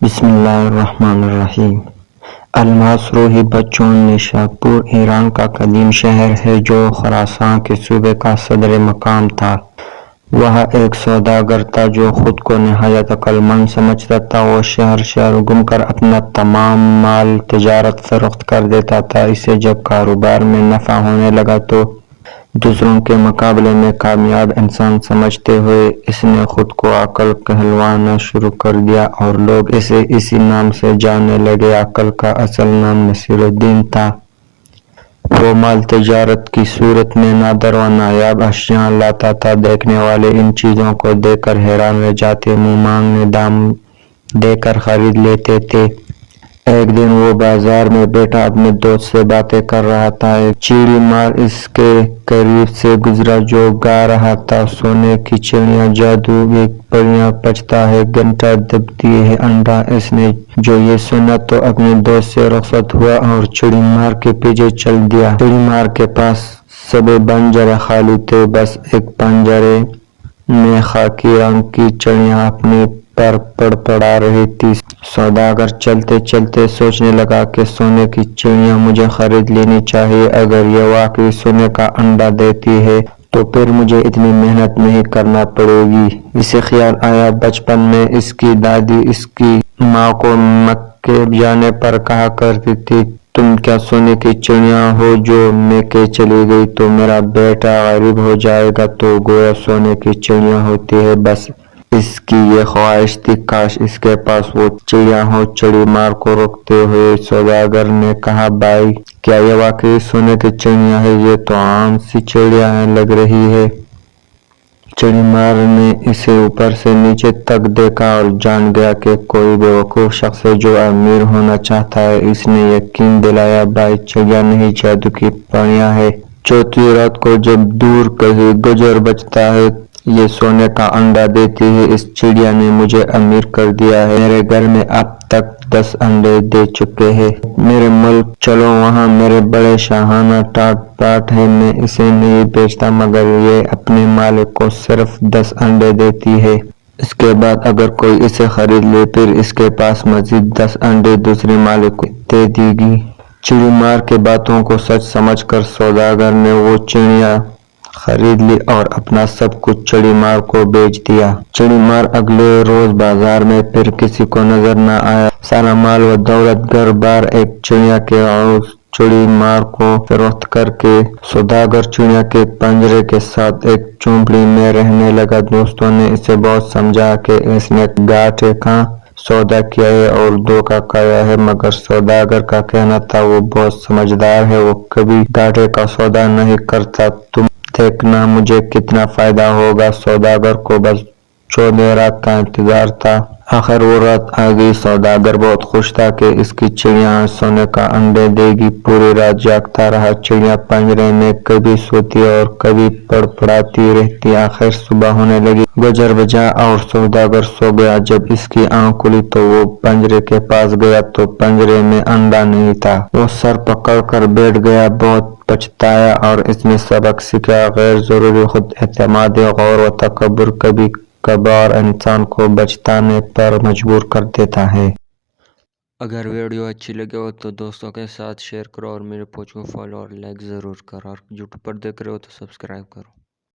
بسم اللہ الرحمن الرحیم۔ الماس روحی بچوں نیشاپور ایران کا قدیم شہر ہے جو خراسان کے صوبے کا صدر مقام تھا۔ وہاں ایک سوداگر تھا جو خود کو نہایت عقل مند سمجھتا تھا۔ وہ شہر شہر گھوم کر اپنا تمام مال تجارت فروخت کر دیتا تھا۔ اسے جب کاروبار میں نفع ہونے لگا تو دوسروں کے مقابلے میں کامیاب انسان سمجھتے ہوئے اس نے خود کو عقل کہلوانا شروع کر دیا اور لوگ اسے اسی نام سے جاننے لگے۔ عقل کا اصل نام نصیر الدین تھا۔ وہ مال تجارت کی صورت میں نادر و نایاب اشیاء لاتا تھا۔ دیکھنے والے ان چیزوں کو دیکھ کر حیران رہ جاتے، منہ مانگنے دام دے کر خرید لیتے تھے۔ ایک دن وہ بازار میں بیٹھا اپنے دوست سے باتیں کر رہا تھا۔ ایک چیڑی مار اس کے قریب سے گزرا جو گا رہا تھا: سونے کی چڑیا جادو ایک پریاں پچتا ہے، گھنٹہ دبتی ہے انڈا۔ اس نے جو یہ سنا تو اپنے دوست سے رخصت ہوا اور چڑی مار کے پیچھے چل دیا۔ چڑی مار کے پاس سبے پنجرے خالی تھے، بس ایک پنجرے میں خاکی رنگ کی چڑیا اپنے پر پڑپڑا رہی تھی۔ سوداگر چلتے چلتے سوچنے لگا کہ سونے کی چڑیا مجھے خرید لینی چاہیے۔ اگر یہ واقعی سونے کا انڈا دیتی ہے تو پھر مجھے اتنی محنت نہیں کرنا پڑے گی۔ اسے خیال آیا، بچپن میں اس کی دادی اس کی ماں کو مکے جانے پر کہا کرتی تھی: تم کیا سونے کی چڑیا ہو جو مکے چلی گئی تو میرا بیٹا غریب ہو جائے گا؟ تو گویا سونے کی چڑیا ہوتی ہے۔ بس اس کی یہ خواہش تھی کاش اس کے پاس وہ چڑیا ہو۔ چڑی مار کو روکتے ہوئے سوداگر نے کہا: بھائی، کیا یہ واقعی سونے کی چڑیا ہے؟ یہ تو عام سی چڑیا لگ رہی ہے۔ چڑی مار نے اسے اوپر سے نیچے تک دیکھا اور جان گیا کہ کوئی بیوقوف شخص ہے جو امیر ہونا چاہتا ہے۔ اس نے یقین دلایا: بھائی، چڑیا نہیں، جادو کی پریاں ہے۔ چوتھی رات کو جب دور کہیں گجر بجتا ہے، یہ سونے کا انڈا دیتی ہے۔ اس چڑیا نے مجھے امیر کر دیا ہے۔ میرے گھر میں اب تک 10 انڈے دے چکے ہیں۔ میرے ملک چلو، وہاں میرے بڑے شاہانہ ٹاٹ پاٹ ہے۔ میں اسے نہیں بیچتا، مگر یہ اپنے مالک کو صرف 10 انڈے دیتی ہے۔ اس کے بعد اگر کوئی اسے خرید لے پھر اس کے پاس مزید 10 انڈے دوسرے مالک کو دے دے گی۔ چڑی مار کے باتوں کو سچ سمجھ کر سوداگر نے وہ چڑیا خرید لی اور اپنا سب کچھ چڑی مار کو بیچ دیا۔ چڑی مار اگلے روز بازار میں پھر کسی کو نظر نہ آیا۔ سارا مال و دولت گھر بار ایک چڑیا کے عوض چڑی مار کو فروخت کر کے سوداگر چڑیا کے پنجرے کے ساتھ ایک جھونپڑی میں رہنے لگا۔ دوستوں نے اسے بہت سمجھایا کہ اس نے گھاٹے کا سودا کیا ہے اور دھوکہ کھایا ہے، مگر سوداگر کا کہنا تھا وہ بہت سمجھدار ہے، وہ کبھی گھاٹے کا سودا نہیں کرتا۔ تم دیکھنا مجھے کتنا فائدہ ہوگا۔ سوداگر کو بس 14 رات کا انتظار تھا۔ آخر وہ رات آ گئی۔ سوداگر بہت خوش تھا کہ اس کی چڑیا سونے کا انڈے دے گی۔ پوری رات جاگتا رہا۔ چڑیا پنجرے میں کبھی سوتی اور کبھی پڑپڑاتی رہتی۔ آخر صبح ہونے لگی، گجر بجا اور سوداگر سو گیا۔ جب اس کی آنکھ کھلی تو وہ پنجرے کے پاس گیا تو پنجرے میں انڈا نہیں تھا۔ وہ سر پکڑ کر بیٹھ گیا، بہت پچھتایا اور اس نے سبق سیکھا: غیر ضروری خود اعتمادی، غرور و تکبر کبھی کبھار انسان کو بچتانے پر مجبور کر دیتا ہے۔ اگر ویڈیو اچھی لگے ہو تو دوستوں کے ساتھ شیئر کرو اور میرے پیج کو فالو اور لائک ضرور کرو، اور یوٹیوب پر دیکھ رہے ہو تو سبسکرائب کرو۔